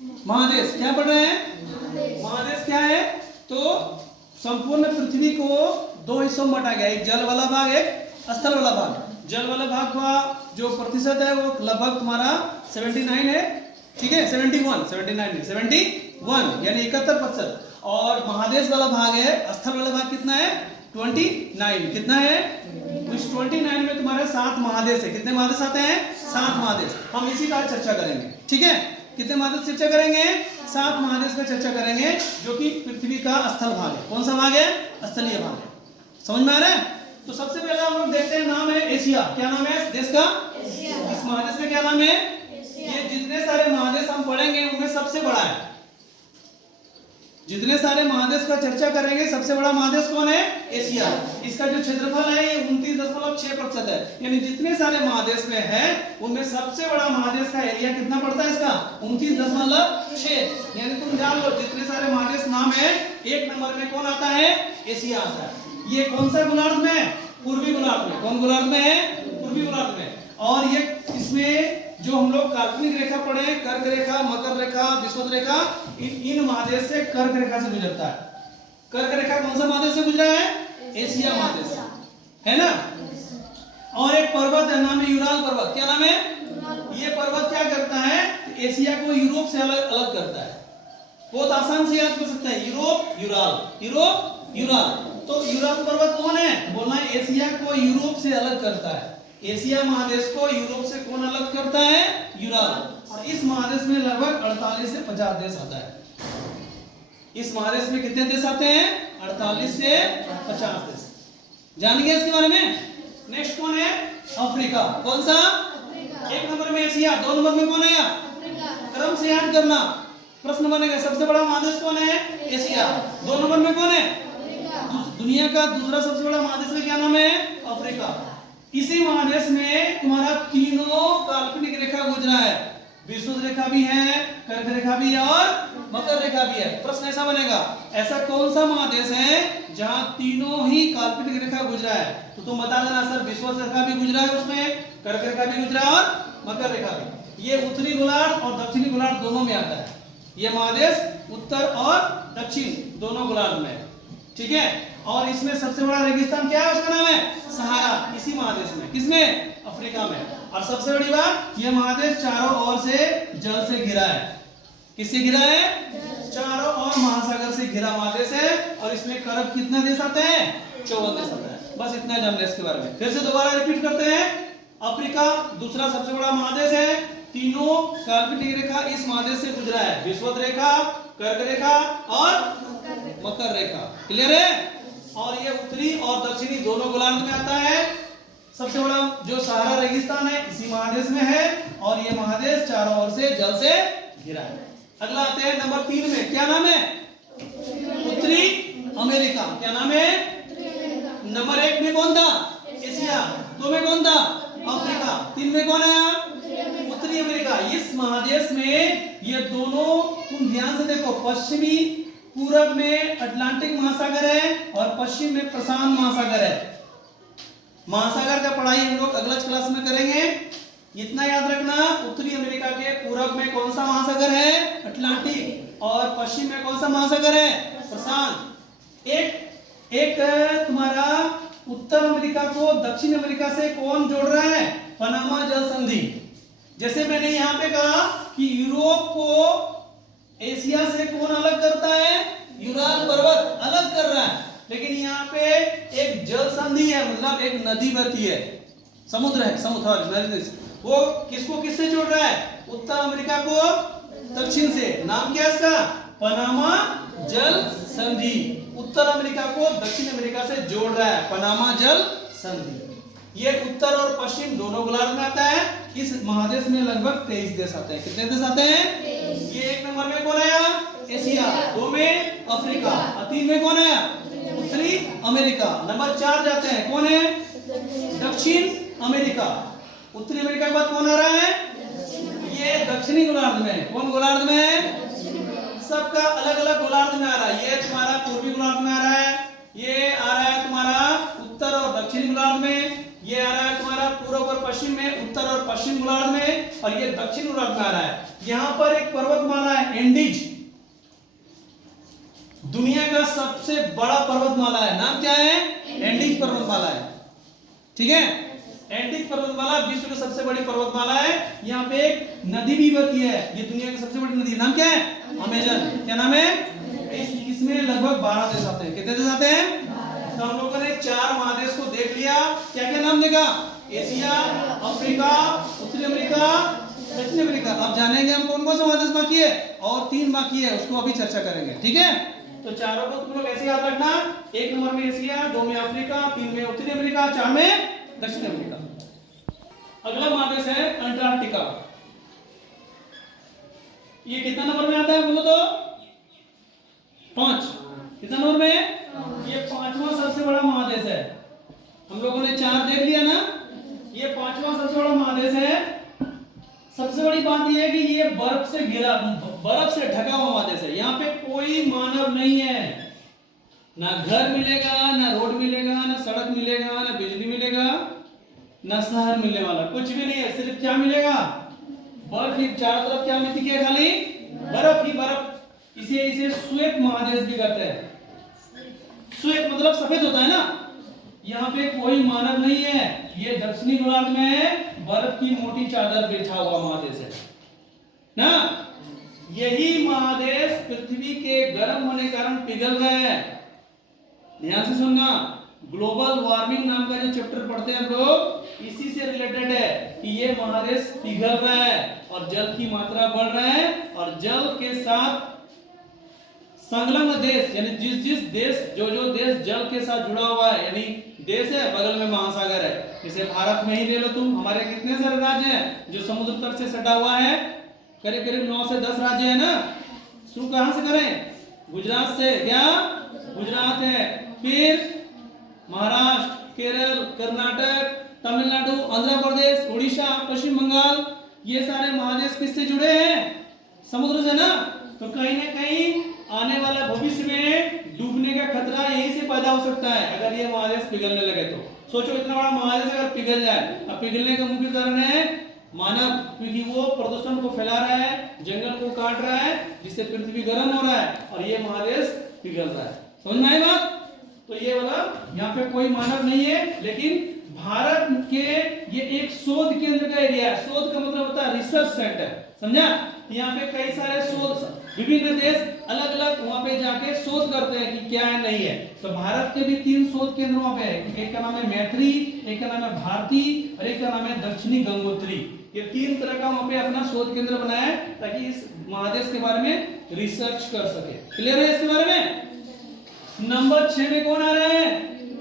महादेश। क्या पढ़ रहे हैं? महादेश क्या है? तो संपूर्ण पृथ्वी को दो हिस्सों में बांटा गया, एक जल वाला भाग, एक स्थल वाला भाग। जल वाला भाग का जो प्रतिशत है वो लगभग तुम्हारा 79 है, ठीक है, 71 यानी 71%। और महादेश वाला भाग है, स्थल वाला भाग कितना है? 29। कितना है? इस 29 में तुम्हारे 7 महादेश है। कितने महादेश आते हैं? 7 महादेश। हम इसी का चर्चा करेंगे, ठीक है। कितने महादेश चर्चा करेंगे? 7 महादेश का चर्चा करेंगे, जो कि पृथ्वी का स्थल भाग है। कौन सा भाग है? स्थलीय भाग है। समझ में आ रहा है? तो सबसे पहले हम लोग देखते हैं, नाम है एशिया। क्या नाम है देश का? इस महादेश में क्या नाम है? ये जितने सारे महादेश हम पढ़ेंगे उनमें सबसे बड़ा है। जितने सारे महादेश का चर्चा करेंगे, सबसे बड़ा महादेश कौन है? एशिया। इसका जो क्षेत्रफल है ये 29.6% है। यानी जितने सारे महादेश में है उनमें सबसे बड़ा महादेश का एरिया कितना पड़ता है इसका? 29.6। यानी तुम जान लो जितने सारे महादेश नाम है, 1 नंबर में कौन आता है? एशिया आता है। ये कौन सा गोलार्ध में? पूर्वी गोलार्ध में। कौन गोलार्ध में है? पूर्वी गोलार्ध में। और ये इसमें जो हम लोग काल्पनिक रेखा पढ़े, कर्क रेखा, मकर रेखा, विषुवत रेखा, इन महादेश से कर्क रेखा से गुजरता है। कर्क रेखा कौन सा महादेश से गुजरा है? एशिया महादेश, है ना। और एक पर्वत है, नाम है यूराल पर्वत। क्या नाम है? ये पर्वत क्या करता है? एशिया को यूरोप से अलग अलग करता है। बहुत आसान से याद कर सकते हैं, यूरोप यूराल, यूरोप यूराल। तो यूराल पर्वत कौन है? बोलना है एशिया को यूरोप से अलग करता है। एशिया महादेश को यूरोप से कौन अलग करता है? यूराल। और इस महादेश में लगभग 48 से 50 देश आता है। इस महादेश में कितने देश आते हैं? 48 से 50 देश। जानेंगे इसके बारे में। नेक्स्ट कौन है? अफ्रीका। कौन सा? 1 नंबर में एशिया, 2 नंबर में कौन है? क्रम से याद करना, प्रश्न बनेगा। सबसे बड़ा महादेश कौन है? एशिया। 2 नंबर में कौन है? दुनिया का दूसरा सबसे बड़ा महादेश है, क्या नाम है? अफ्रीका। इसी महादेश में तुम्हारा तीनों काल्पनिक रेखा गुजरा है। विषुवत रेखा भी है, कर्क रेखा भी है और मकर रेखा भी है। प्रश्न ऐसा बनेगा, ऐसा कौन सा महादेश है जहां तीनों ही काल्पनिक रेखा गुजरा है? तो तुम बता देना सर, विषुवत रेखा भी गुजरा है उसमें, कर्क रेखा भी गुजरा है और मकर रेखा भी। ये उत्तरी गोलार्ध और दक्षिणी गोलार्ध दोनों में आता है। ये महादेश उत्तर और दक्षिण दोनों गोलार्ध में, ठीक है। और इसमें सबसे बड़ा रेगिस्तान क्या है? उसका नाम है सहारा। इसी महादेश में। किसमें? अफ्रीका में। और सबसे बड़ी बात, यह महादेश चारों ओर से जल से घिरा है। किससे घिरा है? चारों ओर महासागर से घिरा महादेश है। और इसमें कर्क कितने देश आते हैं? 54 देश आते हैं। बस इतना जान लें इसके बारे में। फिर से दोबारा रिपीट करते हैं। अफ्रीका दूसरा सबसे बड़ा महादेश है। तीनों काल्पनिक रेखा इस महादेश से गुजरा है। विषुवत रेखा, कर्क रेखा और मकर रेखा। क्लियर है? और ये उत्तरी और दक्षिणी दोनों गोलार्ध में आता है। सबसे बड़ा जो सहारा रेगिस्तान है इसी महादेश में है। और ये महादेश चारों ओर से जल से घिरा है। अगला आते हैं नंबर 3 में। क्या नाम है? उत्तरी अमेरिका। क्या नाम है? नंबर 1 में कौन था? एशिया। 2 में कौन था? अफ्रीका। 3 में कौन है? उत्तरी अमेरिका। इस महादेश में ये दोनों, तुम ध्यान से देखो, पश्चिमी पूरब में अटलांटिक महासागर है और पश्चिम में प्रशांत महासागर है। महासागर का पढ़ाई हम लोग अगला क्लास में करेंगे। इतना याद रखना, उत्तरी अमेरिका के पूरब में कौन सा महासागर है? अटलांटिक। और पश्चिम में कौन सा महासागर है? प्रशांत। एक तुम्हारा उत्तर अमेरिका को दक्षिण अमेरिका से कौन जोड़ रहा है? पनामा जल संधि। जैसे मैंने यहाँ पे कहा कि यूरोप को एशिया से कौन अलग करता है? यूराल पर्वत अलग कर रहा है। लेकिन यहाँ पे एक जल संधि है, मतलब एक नदी बहती है, समुद्र है, समुद्र। वो किसको किससे जोड़ रहा है? उत्तर अमेरिका को दक्षिण से। नाम क्या है इसका? पनामा जल संधि। उत्तर अमेरिका को दक्षिण अमेरिका से जोड़ रहा है, पनामा जल संधि। ये उत्तर और पश्चिम दोनों गोलार्ध में आता है। इस महादेश में लगभग 23 देश आते हैं। कितने देश आते हैं? ये 1 नंबर में कौन आया? एशिया। 2 में अफ्रीका। और 3 में कौन आया? उत्तरी अमेरिका। नंबर 4 जाते हैं, कौन है? दक्षिण अमेरिका। उत्तरी अमेरिका के बाद कौन आ रहा है? ये दक्षिणी गोलार्ध में। कौन गोलार्ध में है? सबका अलग अलग गोलार्ध में आ रहा है। ये तुम्हारा पूर्वी गोलार्ध में आ रहा है, ये आ रहा है तुम्हारा उत्तर और दक्षिणी गोलार्ध में, ये आ रहा है तुम्हारा पूर्व और और पश्चिम में, उत्तर और पश्चिम गोलार्ध में, और ये दक्षिण गोलार्ध में आ रहा है। यहाँ पर एक पर्वतमाला है एंडीज, दुनिया का सबसे बड़ा पर्वतमाला है। नाम क्या है? एंडीज पर्वतमाला है। ठीक है, एंडीज पर्वतमाला विश्व की सबसे बड़ी पर्वतमाला है। यहाँ पे एक नदी भी बहती है, ये दुनिया की सबसे बड़ी नदी, नाम क्या है? अमेजन। क्या नाम है? इसमें लगभग 12 देश आते हैं। कितने देश आते हैं? तो हम लोगों ने 4 महादेश को देख लिया। क्या क्या नाम देखा? एशिया, अफ्रीका, उत्तरी अमेरिका, दक्षिण अमेरिका। अब जानेंगे हम कौन कौन से महादेश बाकी है, और 3 बाकी है, उसको अभी चर्चा करेंगे। ठीक है, तो चारों को तुम लोग ऐसे याद रखना। 1 नंबर में एशिया, 2 में अफ्रीका, 3 में उत्तरी अमेरिका, 4 में दक्षिण अमेरिका। अगला महादेश है अंटार्कटिका। ये कितना नंबर में आता है बोलो तो? 5। कितना नंबर में? ये 5वां सबसे बड़ा महादेश है। हम लोगों ने 4 देख लिया ना, ये 5वां सबसे बड़ा महादेश है। सबसे बड़ी बात यह है कि ये बर्फ से घिरा, बर्फ से ढका हुआ महादेश है। यहाँ पे कोई मानव नहीं है, ना घर मिलेगा, ना रोड मिलेगा, ना सड़क मिलेगा, ना बिजली मिलेगा, ना शहर मिलने वाला, कुछ भी नहीं है। सिर्फ क्या मिलेगा? बर्फ ही चारों तरफ। क्या मिलती है? खाली बर्फ ही बर्फ। इसे श्वेत महादेश भी कहते हैं। श्वेत मतलब सफेद होता है ना। यहाँ पे कोई मानव नहीं है। ये दक्षिणी गोलार्ध में बर्फ की मोटी चादर बिछा हुआ महादेश है ना। यही महादेश पृथ्वी के गर्म होने के कारण पिघल रहे हैं। ध्यान से सुनना, ग्लोबल वार्मिंग नाम का जो चैप्टर पढ़ते हैं हम लोग, इसी से रिलेटेड है कि ये महादेश पिघल रहा है और जल की मात्रा बढ़ रहा है, और जल के साथ संलग्न देश, यानी जिस देश जो देश जल के साथ जुड़ा हुआ है, यानी देश है बगल में महासागर है। जैसे भारत में ही ले लो तुम, हमारे कितने सारे राज्य हैं जो समुद्र तट से सटा हुआ है? करीब करीब 9 से 10 राज्य है ना। शुरू कहां से करें? गुजरात से। क्या? गुजरात है, फिर महाराष्ट्र, केरल, कर्नाटक, तमिलनाडु, आंध्र प्रदेश, उड़ीसा, पश्चिम बंगाल। ये सारे महादेश किससे जुड़े हैं? समुद्र से ना। तो कहीं ना कहीं आने वाला भविष्य में डूबने का खतरा यहीं से पैदा हो सकता है अगर ये महादेश पिघलने लगे तो। सोचो, इतना बड़ा महादेश अगर पिघल जाए। अब पिघलने का मुख्य कारण है मानव, क्योंकि वो प्रदूषण को फैला रहा है, जंगल को काट रहा है, जिससे पृथ्वी गर्म हो रहा है और ये महादेश पिघल रहा है। समझ में आई बात? तो ये वाला यहाँ पे कोई मानव नहीं है, लेकिन भारत के ये एक शोध केंद्र का एरिया है। शोध का मतलब होता है रिसर्च सेंटर, समझा? यहाँ पे कई सारे शोध, विभिन्न देश अलग अलग वहाँ पे जाके शोध करते हैं कि क्या है नहीं है। तो भारत के भी 3 शोध केंद्र वहाँ पे है। एक का नाम है मैत्री, एक का नाम है भारती, और एक का नाम है दक्षिणी गंगोत्री। ये 3 तरह का वहाँ पे अपना शोध केंद्र बनाया है ताकि इस महादेश के बारे में रिसर्च कर सके। क्लियर है इसके बारे में? नंबर 6 में कौन आ रहा है?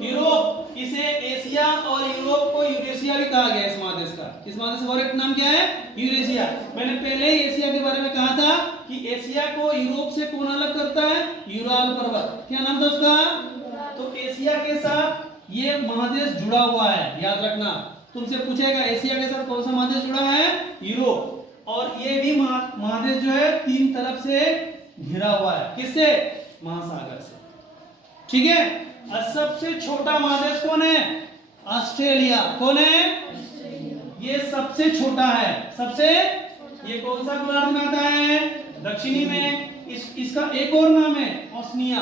यूरोप। इसे एशिया और यूरोप को यूरेशिया भी कहा गया इस महादेश का। इस महादेश का और एक नाम क्या है? यूरेशिया। मैंने पहले ही एशिया के बारे में कहा था कि एशिया को यूरोप से कौन अलग करता है? यूराल पर्वत। क्या नाम था उसका? तो एशिया के साथ ये महादेश जुड़ा हुआ है, याद रखना। तुमसे पूछेगा एशिया के साथ कौन सा महादेश जुड़ा है? यूरोप। और ये भी महादेश जो है 3 तरफ से घिरा हुआ है। किससे? महासागर से। ठीक है। और सबसे छोटा महादेश कौन है? ऑस्ट्रेलिया। कौन है? ये सबसे छोटा है। सबसे, ये कौन सा गोलार्ध में आता है? दक्षिणी में। इसका एक और नाम है ओशनिया।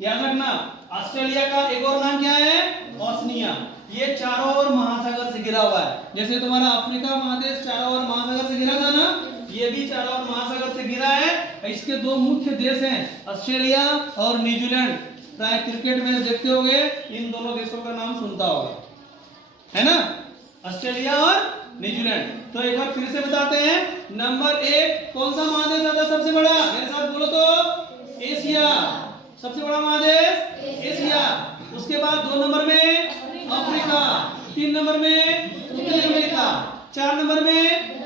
याद रखना, ऑस्ट्रेलिया का एक और नाम क्या है? ओशनिया। ये चारों ओर महासागर से घिरा हुआ है। जैसे तुम्हारा अफ्रीका महादेश चारों ओर महासागर से घिरा था ना, ये भी चारों ओर महासागर से घिरा है। इसके 2 मुख्य देश हैं, ऑस्ट्रेलिया और न्यूजीलैंड। प्राय क्रिकेट मैच देखते होंगे, इन दोनों देशों का नाम सुनता होगा, है ना? ऑस्ट्रेलिया और न्यूजीलैंड। तो एक बार फिर से बताते हैं। नंबर 1 कौन सा महादेश आता है सबसे बड़ा? मेरे साथ बोलो तो। एशिया। सबसे बड़ा महादेश एशिया। उसके बाद 2 नंबर में अफ्रीका, 3 नंबर में उत्तरी अमेरिका, 4 नंबर में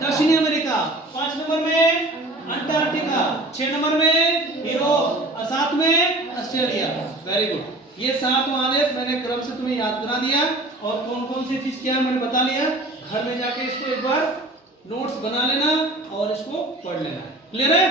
दक्षिणी अमेरिका, 5 नंबर में अंटार्कटिका, 6 नंबर में यूरोप और 7 में ऑस्ट्रेलिया। Very good. ये 7 महादेश मैंने क्रम से तुम्हें याद करा दिया, और कौन कौन सी चीज क्या है मैंने बता लिया। घर में जाके इसको एक बार नोट्स बना लेना और इसको पढ़ लेना। क्लियर है?